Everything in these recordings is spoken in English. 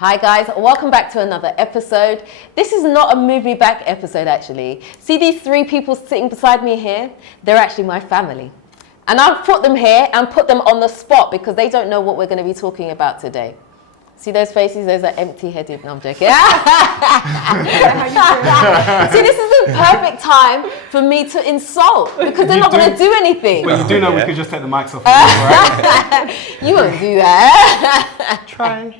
Hi guys, welcome back to another episode. This is not a move me back episode actually. See these three people sitting beside me here? They're actually my family. And I've put them here and put them on the spot because they don't know what we're going to be talking about today. See those faces? Those are empty-headed. No, I'm joking. See, this is the perfect time for me to insult because they're not going to do anything. But you do know we could just take the mics off, right? You won't do that. Trying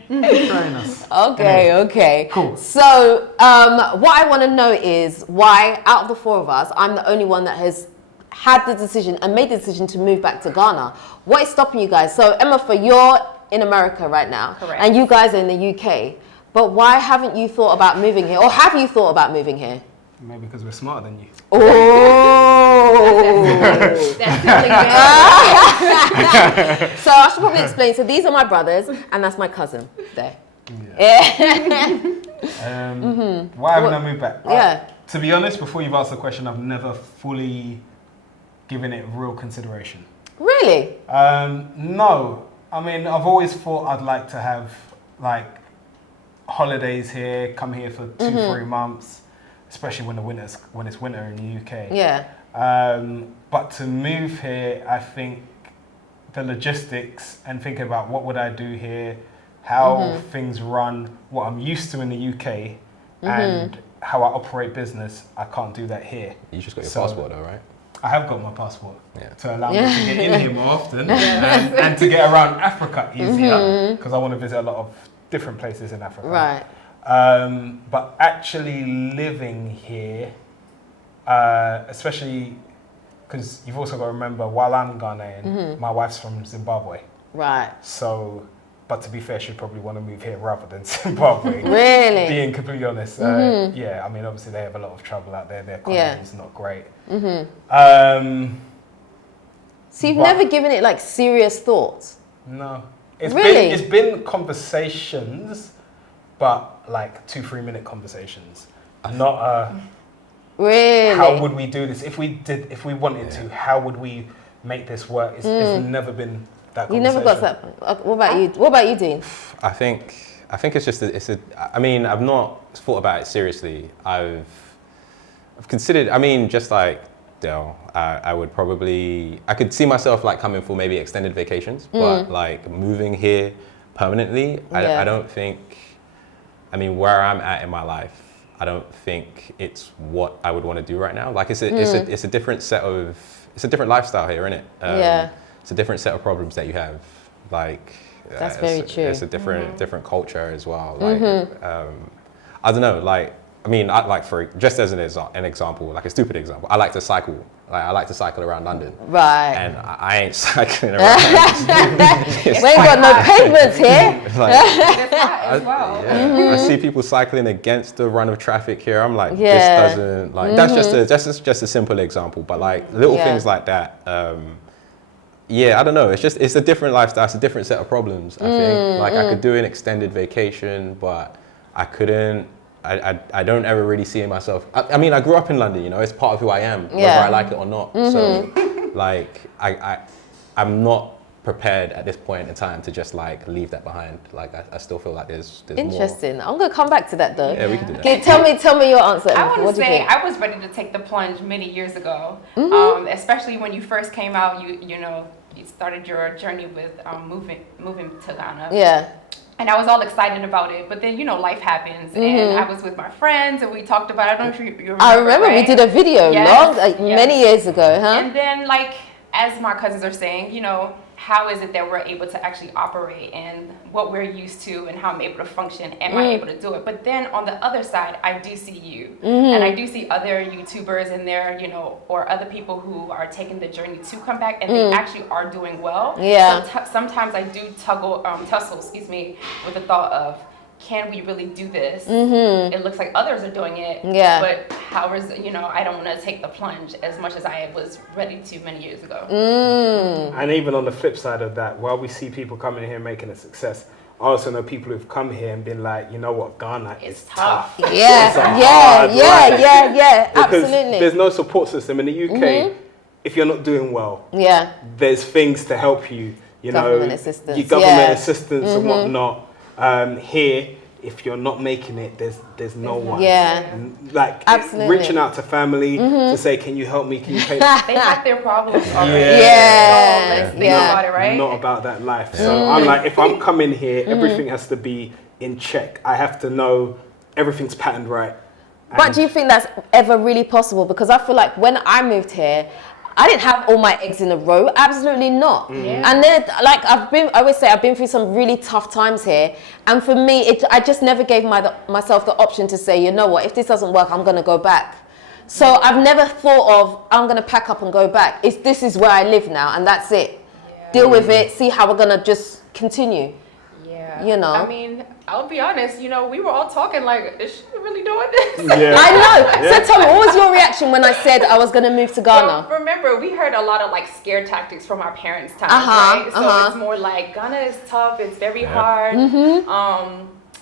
us. Okay. Cool. So, what I want to know is why, out of the four of us, I'm the only one that has had the decision and made the decision to move back to Ghana. What is stopping you guys? So, Emma, you're in America right now. Correct. And you guys are in the UK. But why haven't you thought about moving here? Or have you thought about moving here? Maybe because we're smarter than you. Oh! That's feeling good. So I should probably explain. So these are my brothers, and that's my cousin there. Yeah. Why haven't I moved back? Yeah. To be honest, before you've asked the question, I've never fully given it real consideration. Really? No. I mean, I've always thought I'd like to have like holidays here, come here for 2-3 months, especially when it's winter in the UK. Yeah. But to move here, I think the logistics and thinking about what would I do here, how things run, what I'm used to in the UK, and how I operate business, I can't do that here. You just got your passport though, right? I have got my passport to allow me Yeah. to get in here more often and to get around Africa easier because I want to visit a lot of different places in Africa. Right. But actually living here, especially because you've also got to remember, while I'm Ghanaian, my wife's from Zimbabwe. Right. So, but to be fair, she'd probably want to move here rather than Zimbabwe. Really? Being completely honest. Yeah, I mean, obviously they have a lot of trouble out there. Their economy is not great. So you've never given it like serious thoughts? No. Really? It's been conversations, but like 2-3 minute conversations. Not Really? how would we do this? If we wanted to, how would we make this work? It's never been that conversation. You never got that. What about you? What about you, Dean? I think it's just I mean, I've not thought about it seriously. I've considered. I mean, just like Dale, I could see myself like coming for maybe extended vacations, but like moving here permanently, I don't think. I mean, where I'm at in my life, I don't think it's what I would want to do right now. Like it's a different lifestyle here, isn't it? It's a different set of problems that you have. Like That's very true. It's a different culture as well. Like I don't know. Like I mean, just as an example, like a stupid example, I like to cycle. Like I like to cycle around London. Right. And I ain't cycling around. We ain't got no pavements here. I see people cycling against the run of traffic here. I'm like, this doesn't like. That's just a simple example, but like little things like that. I don't know. It's a different lifestyle. It's a different set of problems. I think like I could do an extended vacation, but I couldn't. I don't ever really see myself. I mean, I grew up in London. You know, it's part of who I am, whether I like it or not. So, like, I'm not prepared at this point in time to just like leave that behind. Like, I still feel like there's Interesting. more. I'm gonna come back to that though. Yeah, we can do that. Okay, tell me your answer. I want What to do you say think? I was ready to take the plunge many years ago, especially when you first came out. You started your journey with moving to Ghana. Yeah. And I was all excited about it, but then life happens, and I was with my friends, and we talked about. I don't know if you remember. I remember right? we did a video many years ago, huh? And then, like as my cousins are saying, how is it that we're able to actually operate and what we're used to and how I'm able to function? Am I able to do it? But then on the other side, I do see you, and I do see other YouTubers in there, or other people who are taking the journey to come back, and they actually are doing well. Yeah. So sometimes I do tussle, with the thought of, can we really do this? It looks like others are doing it. Yeah. But how is, I don't want to take the plunge as much as I was ready to many years ago. And even on the flip side of that, while we see people coming here making a success, I also know people who've come here and been like, you know what, Ghana is tough. Yeah, Because absolutely. there's no support system in the UK. If you're not doing well, there's things to help you. Government assistance. Your government assistance and whatnot. Here, if you're not making it, there's no one. Yeah. Like Absolutely. reaching out to family to say, can you help me? Can you pay? They have their problems already. Yeah. So let's think about it, right? Not about that life. So I'm like, if I'm coming here, everything has to be in check. I have to know everything's patterned right. But do you think that's ever really possible? Because I feel like when I moved here, I didn't have all my eggs in a row. Absolutely not. Yeah. And then, like, I always say, I've been through some really tough times here. And for me, I just never gave myself the option to say, you know what, if this doesn't work, I'm going to go back. So I've never thought of, I'm going to pack up and go back. This is where I live now, and that's it. Yeah. Deal with it, see how we're going to just continue. Yeah. You know? I mean, I'll be honest, you know, we were all talking like, is she really doing this? Yeah. I know. So tell me, what was your reaction when I said I was going to move to Ghana? Well, remember, we heard a lot of like scare tactics from our parents' time, right? So it's more like Ghana is tough, it's very hard.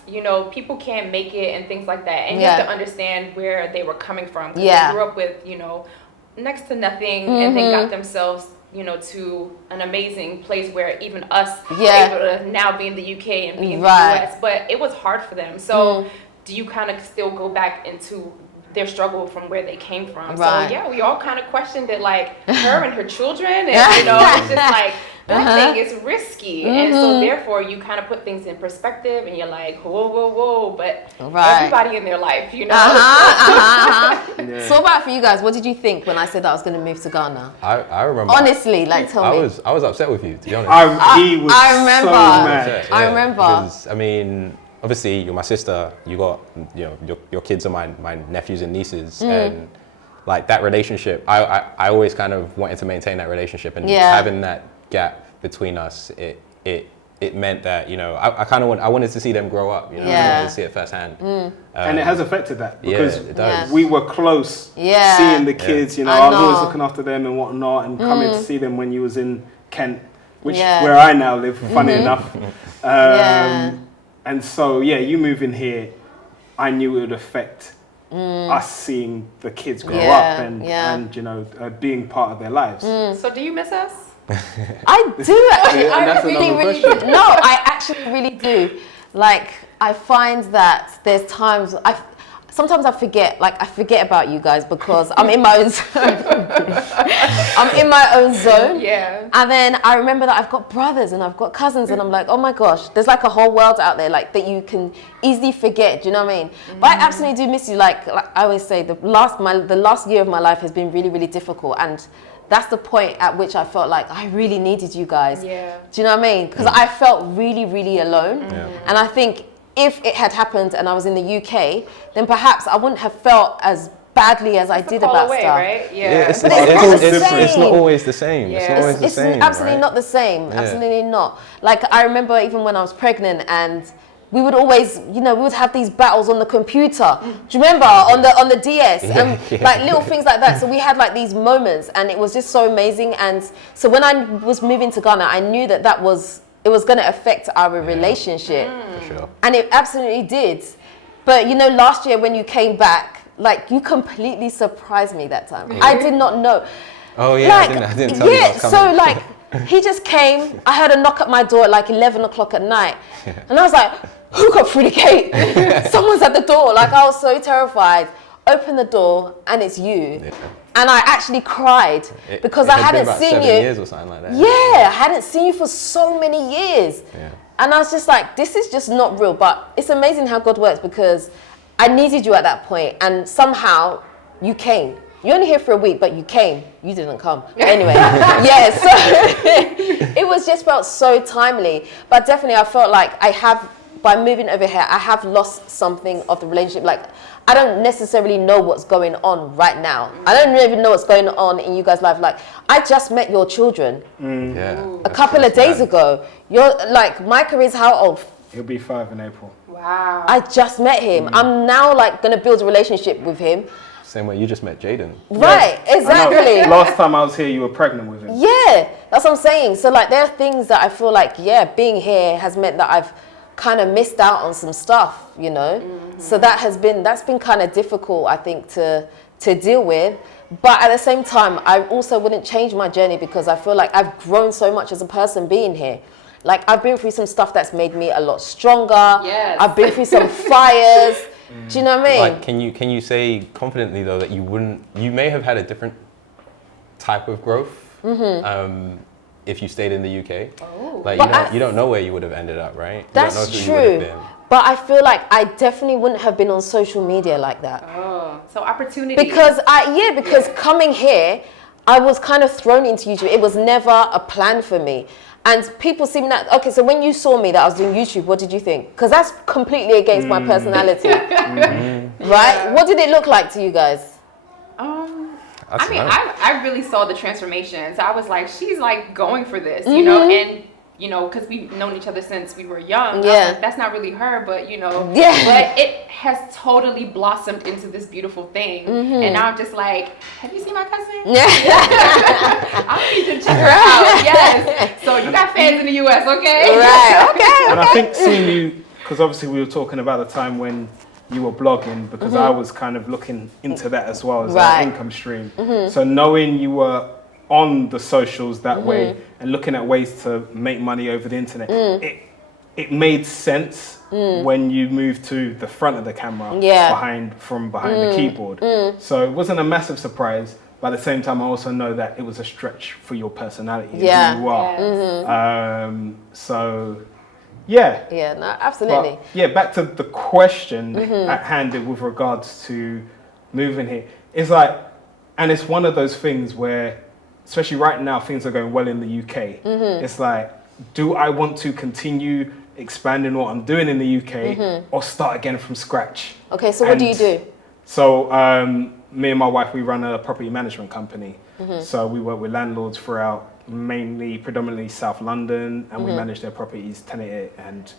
You know, people can't make it and things like that. And you have to understand where they were coming from. Because they grew up with, you know, next to nothing and then got themselves, you know, to an amazing place where even us are able to now be in the UK and be in the US. But it was hard for them. So do you kind of still go back into their struggle from where they came from? So yeah, we all kind of questioned it, like her and her children, and you know, it's just like that thing is risky, and so therefore you kind of put things in perspective, and you're like, whoa, but everybody in their life, you know. So what about for you guys? What did you think when I said that I was going to move to Ghana? I remember. Honestly, like, tell me. I was upset with you, to be honest. He was I remember. so mad. I remember. Because, I mean, obviously, you're my sister. You got, you know, your kids are my nephews and nieces, and like that relationship. I always kind of wanted to maintain that relationship, and having that gap between us, it meant that, you know, I wanted to see them grow up. You know, I wanted to see it firsthand. And it has affected that because it does. we were close, seeing the kids. You know, I was always looking after them and whatnot, and coming to see them when you was in Kent, which where I now live. Funny enough. And so, you moving here, I knew it would affect us seeing the kids grow up and you know, being part of their lives. So do you miss us? I do actually. I really, another really question. do. No, I actually really do. Like, I find that there's times sometimes I forget about you guys because I'm in my own zone. I'm in my own zone. Yeah. And then I remember that I've got brothers and I've got cousins, and I'm like, oh my gosh, there's like a whole world out there like that you can easily forget. Do you know what I mean? But I absolutely do miss you. Like I always say, the last year of my life has been really, really difficult, and that's the point at which I felt like I really needed you guys. Yeah. Do you know what I mean? Because I felt really, really alone. And I think if it had happened and I was in the UK, then perhaps I wouldn't have felt as badly as I did about away, stuff. Right? Yeah. But it's not always the same. Yeah. It's not always the It's same. absolutely right? not the same. Absolutely not. Like, I remember even when I was pregnant, and we would always, you know, we would have these battles on the computer. Do you remember on the DS and like little things like that? So we had like these moments, and it was just so amazing. And so when I was moving to Ghana, I knew that it was going to affect our relationship. For sure. And it absolutely did. But you know, last year when you came back, like, you completely surprised me that time. I did not know. Oh yeah, like, I didn't tell you I was coming. So like, he just came. I heard a knock at my door at like 11 o'clock at night, and I was like, who got through the gate? Someone's at the door. Like, I was so terrified. Open the door, and it's you. Yeah. And I actually cried because I hadn't seen you. 7 years or something like that. Yeah, I hadn't seen you for so many years. Yeah. And I was just like, this is just not real. But it's amazing how God works, because I needed you at that point, and somehow you came. You're only here for a week, but you came. You didn't come. Anyway, so it was just felt so timely. But definitely I felt like by moving over here, I have lost something of the relationship. Like, I don't necessarily know what's going on right now. I don't even know what's going on in you guys' life. Like, I just met your children a couple of days ago. You're like, Micah is how old? He'll be 5 in April. Wow. I just met him. I'm now like going to build a relationship with him. Same way you just met Jaden. Right, exactly. Last time I was here, you were pregnant with him. Yeah, that's what I'm saying. So like, there are things that I feel like, being here has meant that I've kind of missed out on some stuff, you know. So that's been kind of difficult, I think, to deal with. But at the same time, I also wouldn't change my journey, because I feel like I've grown so much as a person being here. Like, I've been through some stuff that's made me a lot stronger. Yes. I've been through some fires. Do you know what I mean? Like, can you say confidently though that you may have had a different type of growth if you stayed in the UK? Oh. Like, you don't know where you would have ended up, right? That's true. But I feel like I definitely wouldn't have been on social media like that. Oh, so opportunity. Because coming here, I was kind of thrown into YouTube. It was never a plan for me. And people see me that, okay, so when you saw me that I was doing YouTube, what did you think? Because that's completely against my personality. Right? Yeah. What did it look like to you guys? I really saw the transformation. So I was like, she's like going for this, you know, and you know, because we've known each other since we were young. Yeah. Like, that's not really her, but you know. Yeah. But it has totally blossomed into this beautiful thing. And now I'm just like, have you seen my cousin? Yeah. I need to check her out. Yes. So you got fans in the US, okay? Right. Okay. And I think seeing you, because obviously we were talking about the time when you were blogging, because I was kind of looking into that as well as an income stream. So knowing you were on the socials that way and looking at ways to make money over the internet, it made sense when you moved to the front of the camera behind the keyboard. So it wasn't a massive surprise, but at the same time I also know that it was a stretch for your personality and who you are. So yeah, no, absolutely. But, back to the question at hand with regards to moving here. It's like, and it's one of those things where, especially right now, things are going well in the UK. It's like, do I want to continue expanding what I'm doing in the UK or start again from scratch? Okay, so what do you do? So me and my wife, we run a property management company. So we work with landlords throughout predominantly South London, and we manage their properties, tenant it, and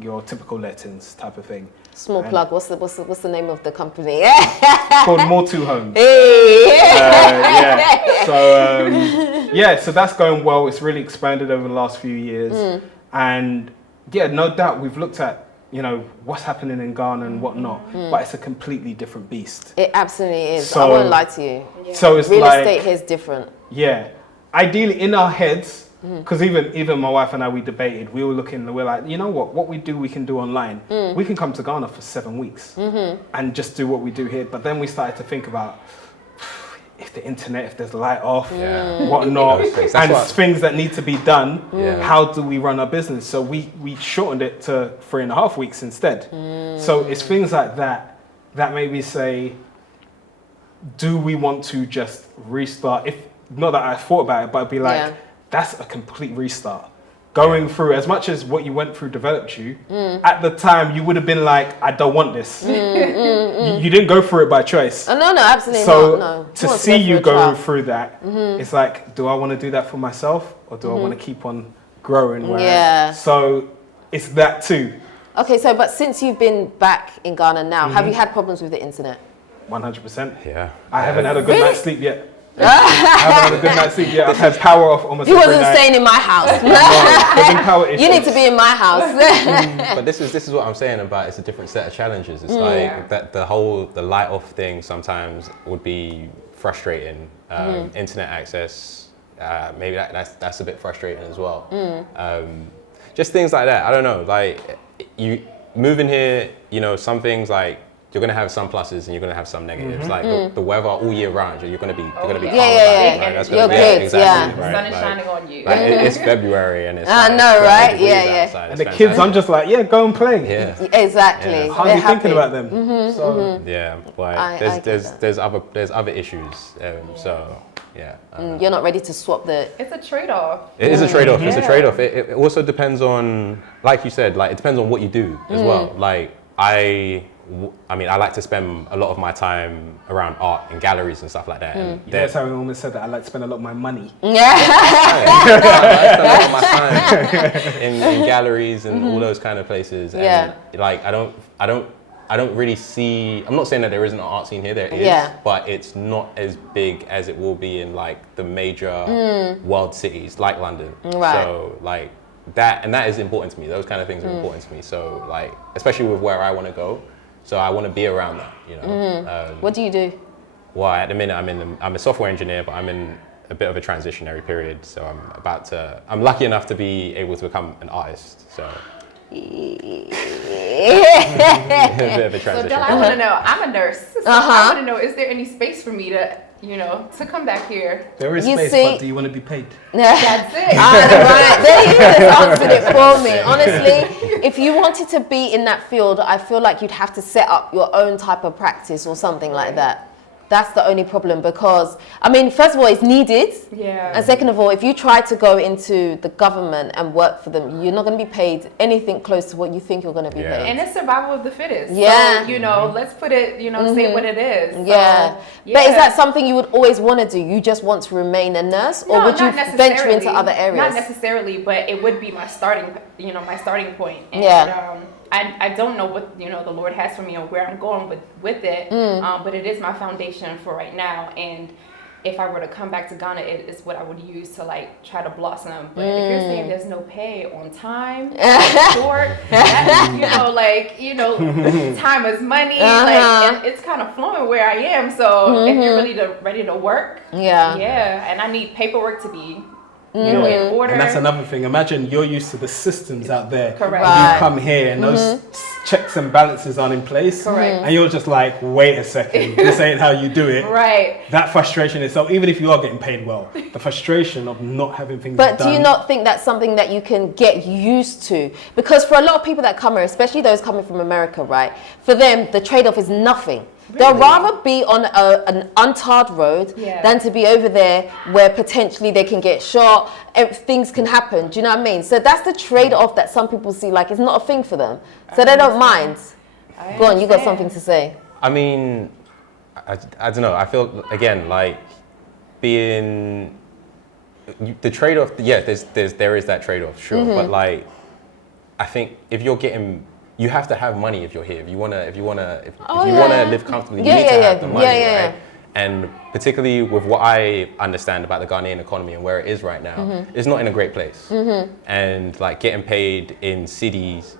your typical lettings type of thing. Small plug. What's the name of the company? It's called More Two Homes. Hey. So that's going well. It's really expanded over the last few years, and no doubt we've looked at what's happening in Ghana and whatnot, but it's a completely different beast. It absolutely is. So, I won't lie to you. So it's real like, estate here is different. Yeah, ideally in our heads. Because even my wife and I, we debated, we were looking, we're like, you know what we can do online. We can come to Ghana for 7 weeks and just do what we do here. But then we started to think about if the internet, if there's light off, whatnot, and things that need to be done, how do we run our business? So we shortened it to 3.5 weeks instead. So it's things like that made me say, do we want to just restart? Not that I thought about it, but I'd be like, that's a complete restart. Going through, as much as what you went through developed you, at the time you would have been like, I don't want this. You didn't go through it by choice. No, absolutely not. So to see you going through that, it's like, do I want to do that for myself, or do I want to keep on growing? So it's that too. Okay, so but since you've been back in Ghana now, have you had problems with the internet? 100%. Yeah. I haven't had a good night's sleep yet. I haven't had a good night's sleep yet. I've had power off almost every night. He wasn't staying in my house. There's been power issues. You need to be in my house. But this is what I'm saying about, it's a different set of challenges. It's like that the light off thing sometimes would be frustrating. Internet access, maybe that's a bit frustrating as well. Just things like that. I don't know. Like, you moving here, some things like, you're gonna have some pluses and you're gonna have some negatives. Like the weather all year round, you're gonna be calm about it. Right? That's you're good. Exactly, The sun is shining on you. Like, it's February and it's. I know, right? Yeah. And the kids, I'm just like, go and play. Yeah. Exactly. Hardly thinking about them. But there's other issues. So. Yeah. You're not ready to swap the. It's a trade-off. It is a trade-off. It's a trade-off. It also depends on, like you said, like it depends on what you do as well. Like I like to spend a lot of my time around art and galleries and stuff like that. And that's how I almost said that. I like to spend a lot of my money. I spend a lot of my time in galleries and all those kind of places. And like I don't really see. I'm not saying that there isn't an art scene here. There is, but it's not as big as it will be in like the major world cities like London. Right. So like that is important to me. Those kind of things are important to me. So like, especially with where I want to go. So I want to be around that. What do you do? Well, at the minute I'm a software engineer, but I'm in a bit of a transitionary period. So I'm lucky enough to be able to become an artist. So. A bit of a transition. So Del, I want to know, I'm a nurse, so I want to know, is there any space for me to, to come back here? There is space, but do you want to be paid? That's it. Right. There you just answered it for me. Honestly, if you wanted to be in that field, I feel like you'd have to set up your own type of practice or something like that. That's the only problem because, I mean, first of all, it's needed. Yeah. And second of all, if you try to go into the government and work for them, you're not going to be paid anything close to what you think you're going to be paid. And it's survival of the fittest. Yeah. So, let's put it, say what it is. So, yeah. But is that something you would always want to do? You just want to remain a nurse, or would you venture into other areas? Not necessarily, but it would be my starting point. And, I don't know what the Lord has for me or where I'm going with it, but it is my foundation for right now. And if I were to come back to Ghana, it is what I would use to try to blossom. But if you're saying there's no pay on time, short, time is money. And it's kind of flowing where I am. So if you're really ready to work, and I need paperwork to be. In order. And that's another thing. Imagine you're used to the systems out there. Correct. Right. You come here and those checks and balances aren't in place. Correct. And you're just like, wait a second, this ain't how you do it. Right. That frustration itself, even if you are getting paid well, the frustration of not having things done. But do you not think that's something that you can get used to? Because for a lot of people that come here, especially those coming from America, right? For them, the trade-off is nothing. Really? They'll rather be on an untarred road than to be over there where potentially they can get shot, things can happen. Do you know what I mean? So that's the trade-off that some people see like it's not a thing for them. So they don't mind. Go on, you got something to say. I mean, I don't know. I feel, again, like being... The trade-off, there is that trade-off, sure. But like, I think if you're getting... You have to have money if you're here. If you wanna live comfortably, you need to have the money, right? And particularly with what I understand about the Ghanaian economy and where it is right now, it's not in a great place. And like getting paid in cities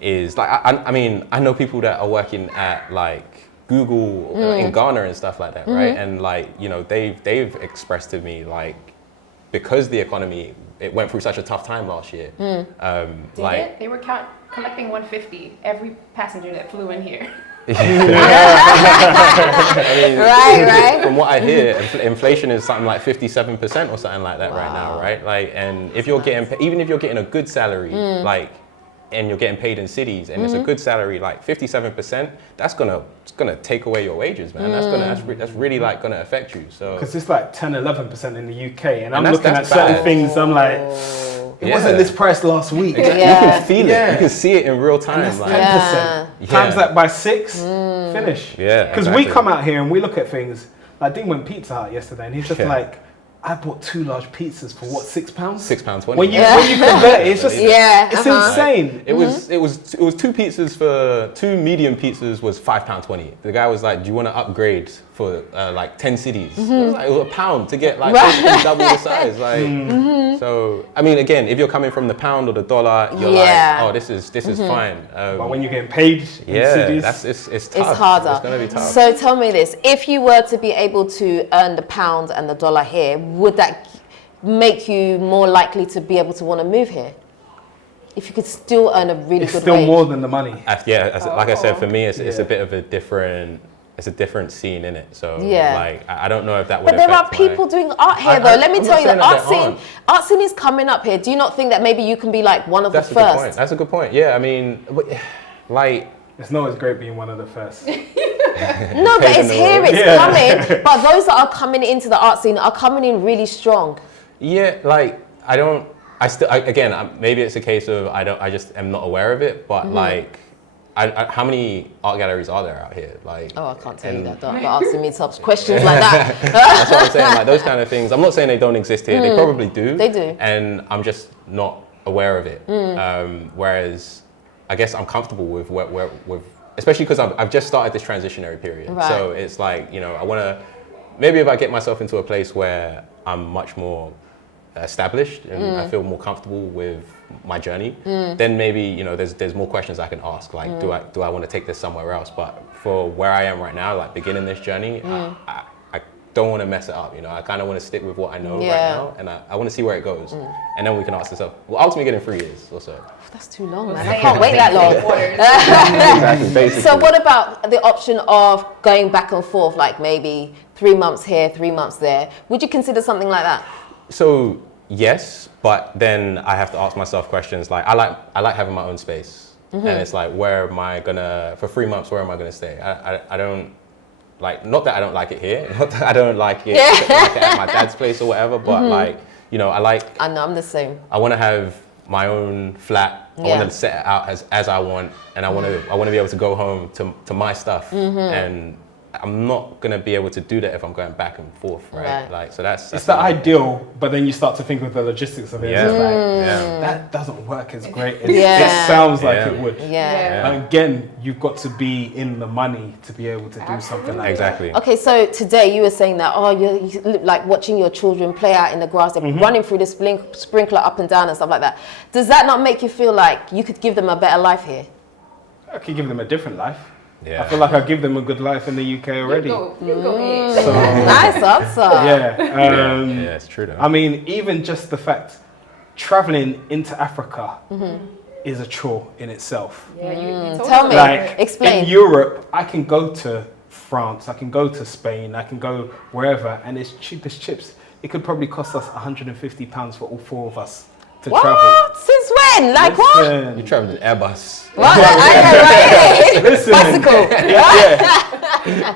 is like, I mean, I know people that are working at like Google in Ghana and stuff like that, right? And like, they've expressed to me like, because the economy, it went through such a tough time last year. They were collecting 150 every passenger that flew in here. I mean, right. From what I hear, inflation is something like 57% or something like that right now, right? Like, and if you're getting, even if you're getting a good salary, like, and you're getting paid in cities, and it's a good salary, like 57%, that's gonna take away your wages, man. That's really like gonna affect you. So because it's like 10-11% in the UK, and I'm looking at certain things, I'm like, it wasn't this price last week. You can feel it. You can see it in real time. And that's 10%. Times that by 6, finish. Yeah. Because we come out here and we look at things. Like Dean went Pizza Hut yesterday, and he's just like, I bought 2 large pizzas for what, £6? £6.20. When you convert it, it's just it's insane. It was 2 pizzas for 2 medium pizzas was £5.20. The guy was like, "Do you want to upgrade for like 10 cities?" It was like, it was £1 to get like double the size. Like, so I mean, again, if you're coming from the pound or the dollar, you're like, "Oh, this is fine." But when you're getting paid in cities, it's tough. It's harder. It's gonna be tough. So tell me this: if you were to be able to earn the pound and the dollar here, would that make you more likely to be able to want to move here? If you could still earn a really good wage. It's still more than the money. Like I said, for me, it's a bit of a different... It's a different scene in it, so like I don't know if that would. But there are people doing art here, though. Let me tell you, the art scene is coming up here. Do you not think that maybe you can be like one of the first? That's a good point. Yeah, I mean, like it's not as great being one of the first. No, but it's here, it's coming. But those that are coming into the art scene are coming in really strong. Yeah, like again, maybe it's a case of I just am not aware of it, but like. How many art galleries are there out here? Like, I can't tell you that. Don't be asking me tough questions like that. That's what I'm saying. Like those kind of things. I'm not saying they don't exist here. They probably do. They do. And I'm just not aware of it. Whereas, I guess I'm comfortable with especially because I've just started this transitionary period. Right. So it's like, I want to, maybe if I get myself into a place where I'm much more established and I feel more comfortable with my journey, then maybe there's more questions I can ask, like do I want to take this somewhere else? But for where I am right now, like beginning this journey, don't want to mess it up, you know. I kind of want to stick with what I know right now, and I want to see where it goes. And then we can ask ourselves, well, ultimately get in 3 years or so. That's too long, man. I can't wait that long. Exactly, basically. So what about the option of going back and forth, like maybe 3 months here, 3 months there? Would you consider something like that? So yes, but then I have to ask myself questions like, I like having my own space. And it's like, where am I gonna, for 3 months, where am I gonna stay? I don't, like, not that I don't like it here, not that I don't like it, like at my dad's place or whatever, but like, you know, I know, I'm the same. I want to have my own flat. I want to set it out as I want, and I want to be able to go home to my stuff, and I'm not gonna be able to do that if I'm going back and forth, right? Like, so that's it's the ideal, but then you start to think of the logistics of it. Yeah. It's like, that doesn't work as great as it sounds like it would. And again, you've got to be in the money to be able to do something like that. Okay, so today you were saying that, you like watching your children play out in the grass, they're running through the sprinkler up and down and stuff like that. Does that not make you feel like you could give them a better life here? I could give them a different life. Yeah. I feel like I give them a good life in the UK already. You go ahead. So, Nice answer. yeah, it's true though. I mean, even just the fact traveling into Africa is a chore in itself. Yeah, you told Tell us me. about Like it. Explain. in Europe, I can go to France, I can go to Spain, I can go wherever, and it's cheap as chips. It could probably cost us £150 for all 4 of us to travel. What? Since when? Like what? You traveled in Airbus. What? Right. Listen, Bicycle.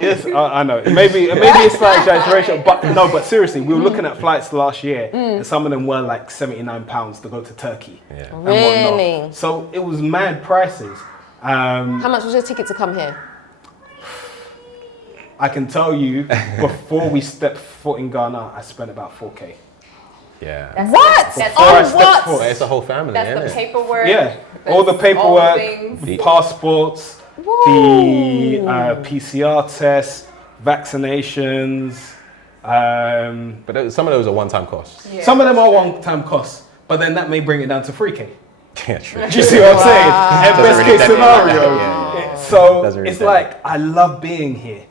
Yes, I know. Maybe it's like exaggeration, but no. But seriously, we were looking at flights last year, and some of them were like £79 to go to Turkey. Yeah. And whatnot. Really? So it was mad prices. How much was your ticket to come here? I can tell you, before we stepped foot in Ghana, I spent about 4K. Yeah. What? That's Before I On stepped what? foot. It's a whole family, That's isn't the it? paperwork. Yeah, that's all the paperwork, things. passports, Whoa. the PCR tests, vaccinations. But some of those are one-time costs. Yeah. Some of them are one-time costs, but then that may bring it down to 3K. Yeah, true. Do you see what I'm saying? And Doesn't best really case dent it like that, scenario. yeah. So Doesn't really it's dent like, I love being here,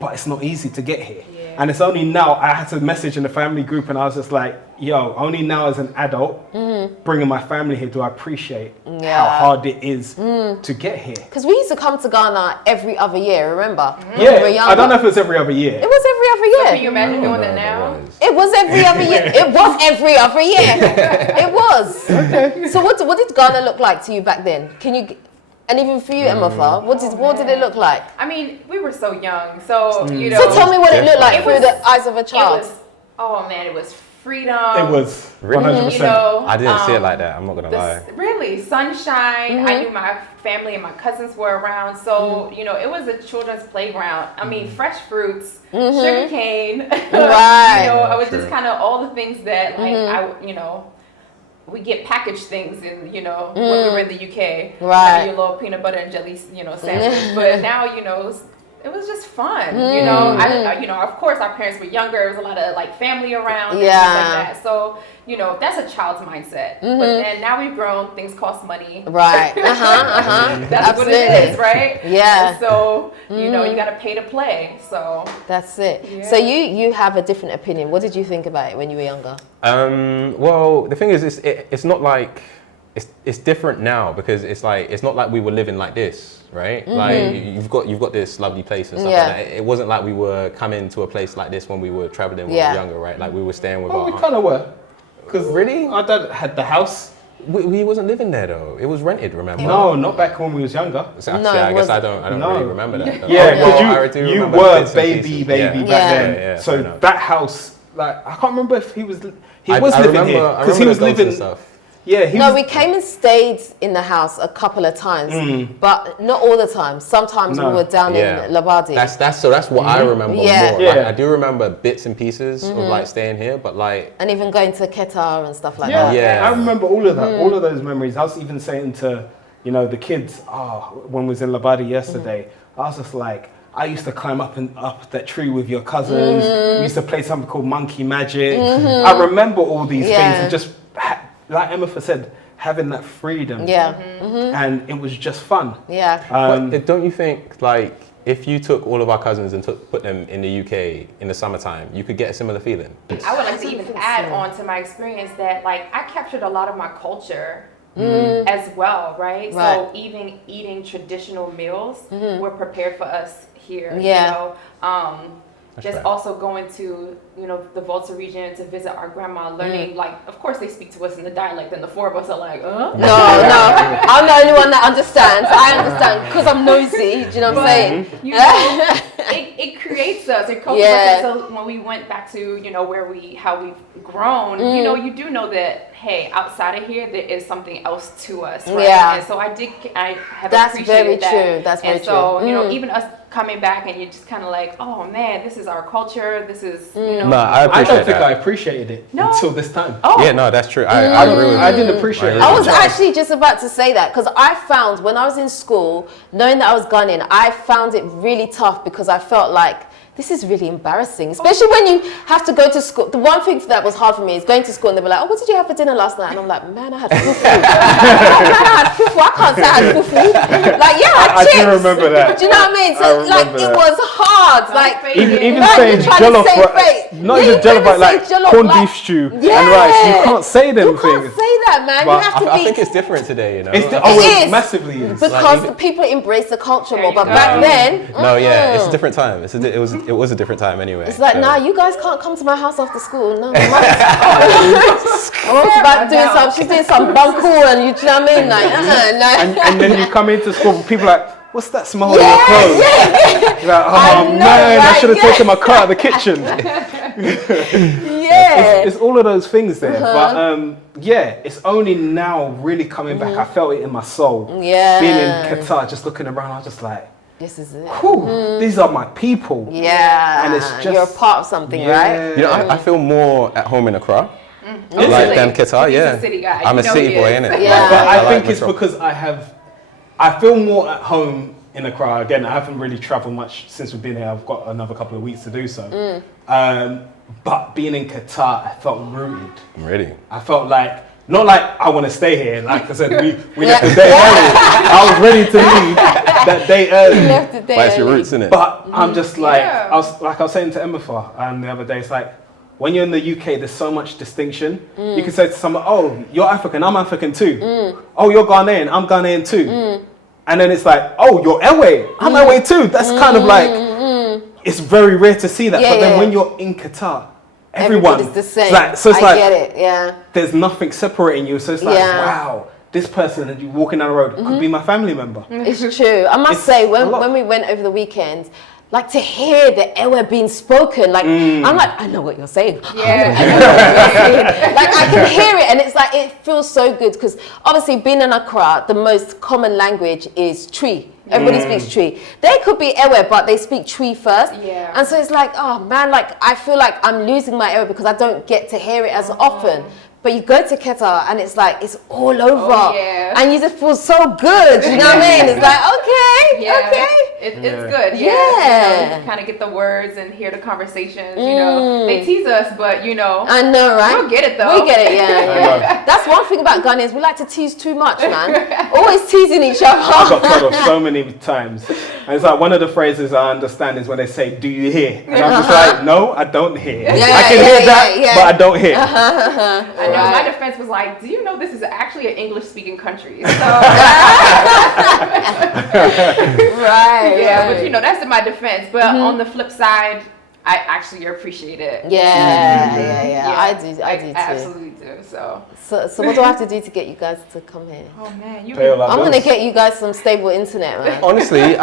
but it's not easy to get here. And it's only now, I had to message in the family group and I was just like, yo, only now as an adult, bringing my family here, do I appreciate how hard it is to get here. Because we used to come to Ghana every other year, remember? Yeah, When we were younger. I don't know if it's every other year. It was every other year. Can you imagine doing that now? It was every other year. It was every other year. It was. Okay. So what did Ghana look like to you back then? Can you, and even for you, Emma, what did it look like? I mean, we were so young, so you know. So tell me what it looked like It through was- the eyes of a child. Oh man, it was freedom. It was Really? 100%. You know, I didn't see it like that. I'm not gonna lie. Really, sunshine. I knew my family and my cousins were around, so you know, it was a children's playground. I mean, fresh fruits, sugar cane. Right. You know, I was True. just kind of all the things that we get packaged things in, you know, when we were in the UK. Right. Having your little peanut butter and jelly, you know, sandwich. But now, you know, it was just fun, you know. You know, of course, our parents were younger. There was a lot of like family around, and things like that. So, you know, that's a child's mindset. But then now we've grown. Things cost money. Right. That's Absolutely. what it is, right? Yeah. And so, you know, you got to pay to play. So That's it. Yeah. So you have a different opinion. What did you think about it when you were younger? Well, the thing is, it's not like it's different now because it's like it's not like we were living like this, right? Like you've got this lovely place and stuff like that. It wasn't like we were coming to a place like this when we were traveling when we were younger, right? Like we were staying with Well, our we aunt. kind of were. Because Really? our dad had the house. We wasn't living there though. It was rented, remember? No, not back when we was younger. So actually, No, it I guess I wasn't. don't No. really remember that. Though. Yeah, Oh, well, I because do you remember were bits and baby pieces. back Yeah. then. Yeah, So fair enough. that house, like, I can't remember if he was I living remember, here I because he remember was the dogs and living. stuff. Yeah, he No, was. we came and stayed in the house a couple of times, but not all the time. Sometimes No. we were down Yeah. in Labadi. That's what I remember Yeah. more. Yeah. Like, I do remember bits and pieces of like staying here, but like and even going to Qatar and stuff like Yeah, that. Yeah. I remember all of that, all of those memories. I was even saying to, you know, the kids, when we was in Labadi yesterday, I was just like, I used to climb up that tree with your cousins. We used to play something called Monkey Magic. I remember all these things Yeah. and just, like Emma said, having that freedom. Yeah. And it was just fun. Yeah. But don't you think, like, if you took all of our cousins and put them in the UK in the summertime, you could get a similar feeling. I would like to even add on to my experience that like I captured a lot of my culture as well, right? So even eating traditional meals were prepared for us here. Yeah. You know? Just also going to, you know, the Volta region to visit our grandma, learning, like, of course they speak to us in the dialect, and the four of us are like, No, I'm the only one that understands. I understand because I'm nosy. Do you know what I'm saying? You know, it creates us, it cultivates us. So when we went back to, you know, how we've grown, you know, you do know that, hey, outside of here, there is something else to us, right? Yeah. And so I have That's appreciated very true. That's very true. And so, true. you know, even us coming back and you're just kind of like, oh man, this is our culture. This is, you know. No, I don't think I appreciated it until this time. Oh. Yeah, no, that's true. I agree with you. I didn't appreciate it. I was actually just about to say that because I found when I was in school, knowing that I was Ghanaian, I found it really tough because I felt like this is really embarrassing, especially when you have to go to school. The one thing that was hard for me is going to school and they were like, oh, what did you have for dinner last night? And I'm like, man, I had fufu. I can't say I had fufu. Like, yeah, I had chips. I do remember that. Do you know what I mean? So, like, it was hard. Like, even saying jollof rice, not even jollof rice, like corned beef stew and rice. You can't say them things. You can't say that, man. You have to be. I think it's different today, you know. It is. Massively is. Because the people embrace the culture more. But back then, no, yeah, it's a different time. It was a different time anyway. It's like, nah, you guys can't come to my house after school. No, my mom's about doing she's doing some bunku and you know what I mean? Like, no. And then you come into school, people are like, what's that smell in your clothes? You're like, oh man, I should have taken my car out of the kitchen. It's all of those things there. But yeah, it's only now really coming back. I felt it in my soul. Yeah. Being in Qatar, just looking around, I was just like, this is it. These are my people. Yeah. And it's just, you're a part of something, right? You know, I feel more at home in Accra. Like than Qatar, He's a city guy. I'm a city boy, innit? Yeah. But I think it's because I feel more at home in Accra. Again, I haven't really traveled much since we've been here. I've got another couple of weeks to do so. But being in Qatar, I felt rooted. Really? I felt like, not like I want to stay here. Like I said, we left the day early. I was ready to leave that day early. But it's your roots, innit? But I'm just like, I was saying to Emma the other day, it's like, when you're in the UK, there's so much distinction. You can say to someone, oh, you're African, I'm African too. Oh, you're Ghanaian, I'm Ghanaian too. And then it's like, oh, you're Ewe, I'm Ewe too. That's kind of like, it's very rare to see that. But then when you're in Qatar, everyone is the same. So it's like, get it, yeah. There's nothing separating you. So it's like, wow, this person that you walking down the road could be my family member. It's true. I must say, when we went over the weekend, like to hear the Ewe being spoken, like I'm like, I know what you're saying. Yeah. I know what you're saying. Like I can hear it, and it's like it feels so good because obviously being in Accra, the most common language is Tree. Everybody speaks Tree. They could be Ewe, but they speak Tree first. Yeah. And so it's like, oh man, like I feel like I'm losing my Ewe because I don't get to hear it as often. But you go to Qatar and it's like, it's all over. And you just feel so good, you know what I mean? It's like, okay. It's good. Yeah. You know, you kind of get the words and hear the conversations, you know. They tease us, but you know. I know, right? We'll get it though. We get it, yeah. That's one thing about Ghanaians, we like to tease too much, man. Always teasing each other. I got told off so many times. And it's like one of the phrases I understand is when they say, do you hear? And I'm just like, no, I don't hear. I can hear that, but I don't hear. I know, my defense was like, do you know this is actually an English-speaking country? So, but you know, that's in my defense. But on the flip side, I actually appreciate it. Yeah. I do too. I absolutely do. So what do I have to do to get you guys to come here? Oh man, I'm gonna get you guys some stable internet, man. Honestly,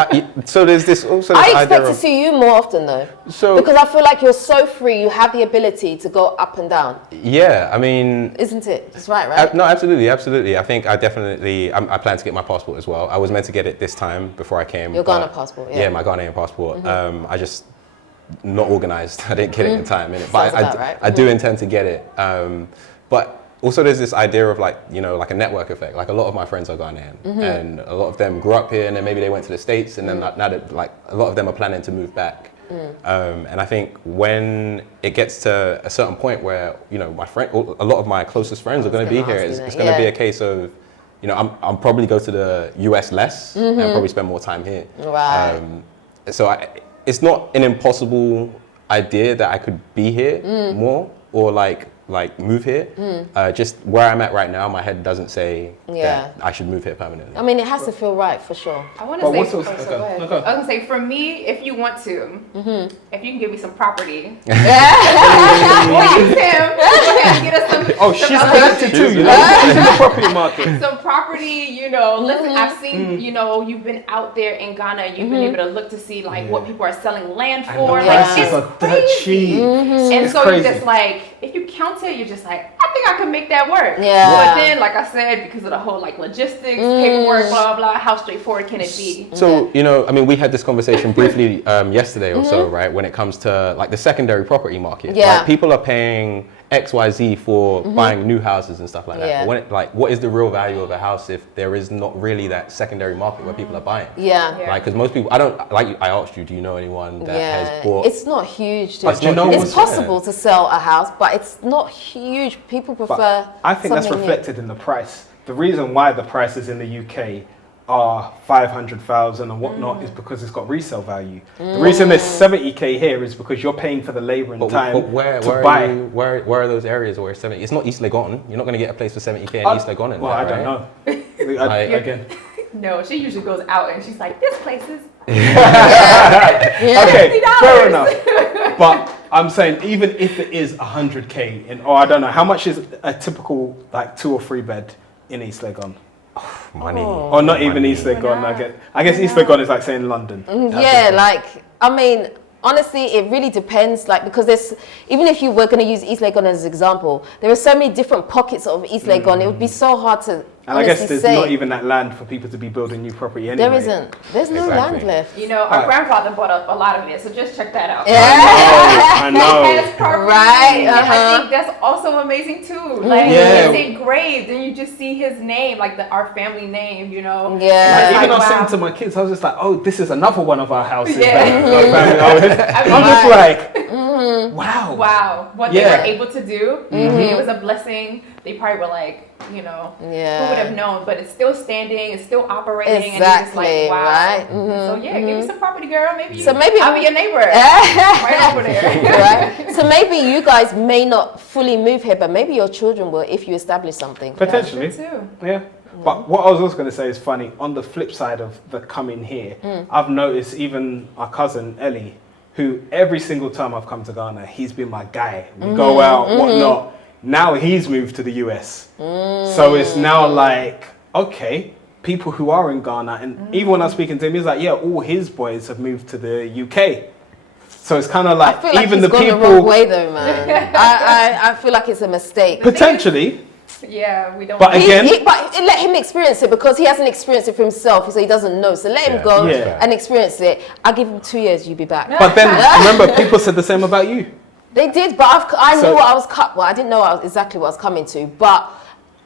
so there's this also. I expect to see you more often though. Because I feel like you're so free, you have the ability to go up and down. Yeah, I mean, isn't it? That's right? No, absolutely. I think I plan to get my passport as well. I was meant to get it this time before I came. Your Ghana passport, yeah. My Ghanaian passport. I just not organized. I didn't get it in time, but I do intend to get it. But also there's this idea of like, you know, like a network effect. Like a lot of my friends are Ghanaian and a lot of them grew up here and then maybe they went to the States and then now that like a lot of them are planning to move back. And I think when it gets to a certain point where, you know, a lot of my closest friends are going to be here, it's going to be a case of, you know, I'm probably go to the US less and probably spend more time here. Right. it's not an impossible idea that I could be here more or like move here. Just where I'm at right now, my head doesn't say that I should move here permanently. I mean, it has to feel right for sure. I want to say, go ahead. I was gonna say, for me, if you want to, if you can give me some property, Tim, go ahead and get us some. Oh, she's connected too. You know, she's in the property market. Some property, you know. Listen, I've seen, you know, you've been out there in Ghana. You've been able to look to see like what people are selling land for. Like it's crazy. And so you're just like, if you count it, you're just like, I think I can make that work. Yeah. But then, like I said, because of the whole like logistics, paperwork, blah, blah, blah, how straightforward can it be? So, you know, I mean, we had this conversation briefly yesterday or so, right? When it comes to like the secondary property market. Yeah. Like, people are paying XYZ for buying new houses and stuff like that. Yeah. But when like, what is the real value of a house if there is not really that secondary market where people are buying? Yeah. Like, because most people, I asked you, do you know anyone that has bought? It's not huge. But you know it's possible to sell a house, but it's not huge. People prefer. I think that's reflected in the price. The reason why the prices in the UK are 500,000 and whatnot is because it's got resale value. The reason there's 70k here is because you're paying for the labour and time but where buy. Where are those areas where it's 70? It's not East Legon. You're not going to get a place for 70k in East Legon. Well, I don't know. Again. No, she usually goes out and she's like, this place is. Okay, fair enough. But I'm saying even if it is 100k, or I don't know, how much is a typical like 2 or 3 bed in East Legon? Money. Or not even East Legon. I guess East Legon is like saying London. Yeah, like I mean, honestly, it really depends. Like because there's even if you were going to use East Legon as an example, there are so many different pockets of East Legon. It would be so hard to. And I guess there's not even that land for people to be building new property anyway. There isn't. There's no land left. You know, our grandfather bought up a lot of it, so just check that out. Yeah. I know. Right. I think that's also amazing too. Like it's engraved, and you just see his name, like our family name. You know. Yeah. Like, even I was saying to my kids, I was just like, "Oh, this is another one of our houses." Yeah. I'm just like, wow. Wow. What they were able to do, it was a blessing. They probably were like, you know, who would have known? But it's still standing, it's still operating, and it's just like, wow. Right? So give me some property, girl. Maybe I'll be your neighbor, right over there. Right? So maybe you guys may not fully move here, but maybe your children will if you establish something. Potentially, too. Yeah. But what I was also going to say is funny. On the flip side of the coming here, I've noticed even our cousin Ellie, who every single time I've come to Ghana, he's been my guy. We go out, whatnot. Now he's moved to the US. So it's now like, okay, people who are in Ghana, and even when I was speaking to him, he's like, yeah, all his boys have moved to the UK. So it's kind of like, I feel like even he's the gone people. the wrong way though, man. I feel like it's a mistake. Potentially. Yeah, we don't. But again, but let him experience it because he hasn't experienced it for himself, so he doesn't know. So let him go and experience it. I'll give him 2 years. You'll be back. But then remember, people said the same about you. They did, but I knew what I was well, I didn't know exactly what I was coming to, but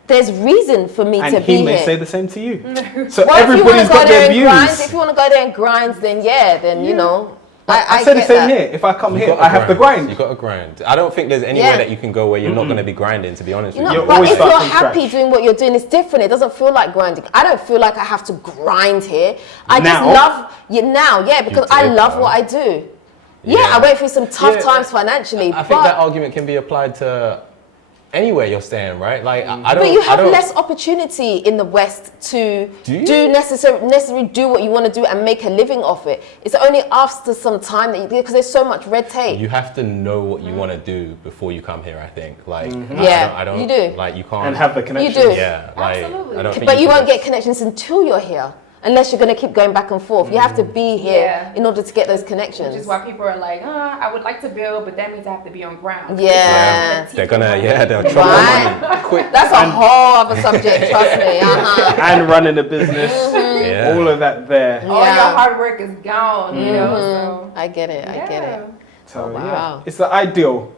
there's reason for me to be here. And he may say the same to you. So well, everybody's got their views. If you want to go there and grind, then you know. I said the same here. If I come here, I have to grind. You got to grind. I don't think there's anywhere that you can go where you're not going to be grinding, to be honest with you. But if you're happy doing what you're doing, it's different. It doesn't feel like grinding. I don't feel like I have to grind here. I just love because I love what I do. Yeah, I went through some tough times financially. I think that argument can be applied to anywhere you're staying, right? Like but you have less opportunity in the West to do necessarily do what you want to do and make a living off it. It's only after some time that you do because there's so much red tape. You have to know what you want to do before you come here. I think, like, I don't. You do. Like, you can't and have the connection. You do. Yeah, like, absolutely. I don't think but you won't get connections until you're here. Unless you're going to keep going back and forth. You have to be here in order to get those connections. Which is why people are like, I would like to build, but that means I have to be on ground. Yeah. They're they'll try money quick. That's a whole other subject, trust me. And running a business. All of that there. All your hard work is gone, you know. So. I get it. So it's the ideal,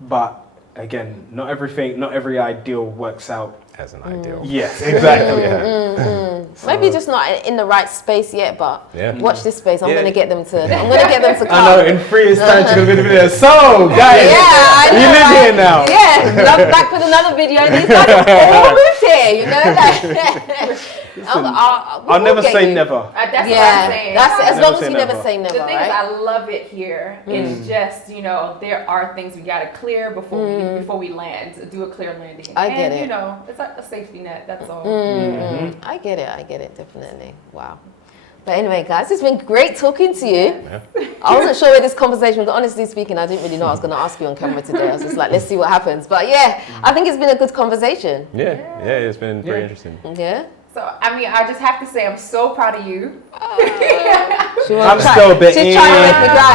but again, not every ideal works out as an ideal. Yes, exactly. Maybe just not in the right space yet, but watch this space. I'm going to get them to. Come. I know. In 3 years' time, she's going to be there. So, guys, you live here now. Yeah, back with another video. These guys all moved here. You know that. I'll never say never. That's what I'm saying. That's as long as you never. never say never. The thing right? is, I love it here. It's just, you know, there are things we gotta clear before we land. Do a clear landing. I get it. You know, it's like a safety net. That's all. I get it, definitely. Wow. But anyway, guys, it's been great talking to you. Yeah. I wasn't sure where this conversation would go. Honestly speaking, I didn't really know I was going to ask you on camera today. I was just like, let's see what happens. But yeah, I think it's been a good conversation. Yeah, it's been very interesting. Yeah. So, I mean, I just have to say, I'm so proud of you. I'm still a bit. She's trying to make me cry.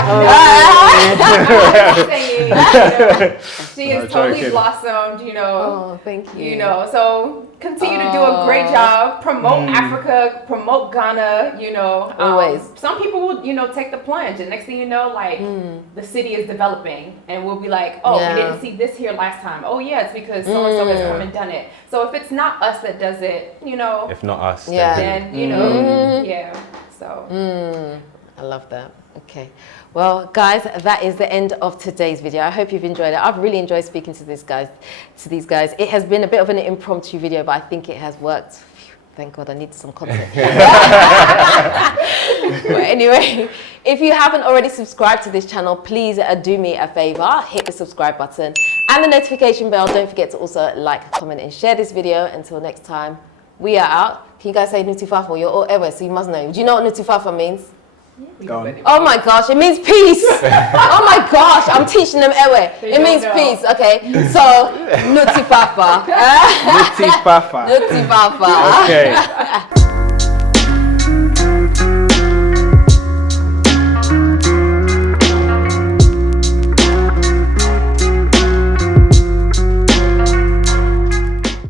She has totally joking. blossomed, you know. Oh, thank you. You know, so continue to do a great job. Promote Africa, promote Ghana, you know. Always. Some people will, you know, take the plunge. And next thing you know, like, the city is developing. And we'll be like, oh, we didn't see this here last time. Oh, yeah, it's because so-and-so has come and done it. So if it's not us that does it, you know. If not us, Then, you know, so. I love that. Okay. Well, guys, that is the end of today's video. I hope you've enjoyed it. I've really enjoyed speaking to these guys. It has been a bit of an impromptu video, but I think it has worked. Phew, thank God, I need some content. But anyway, if you haven't already subscribed to this channel, please do me a favor, hit the subscribe button and the notification bell. Don't forget to also like, comment and share this video. Until next time, we are out. Can you guys say Nutitfafa? You're all Ewe, so you must know. Do you know what Nutitfafa means? Go on. Oh my gosh, it means peace. Oh my gosh, I'm teaching them Ewe. It means peace, okay? So, Nutitfafa. Nutitfafa. Nutitfafa. Okay.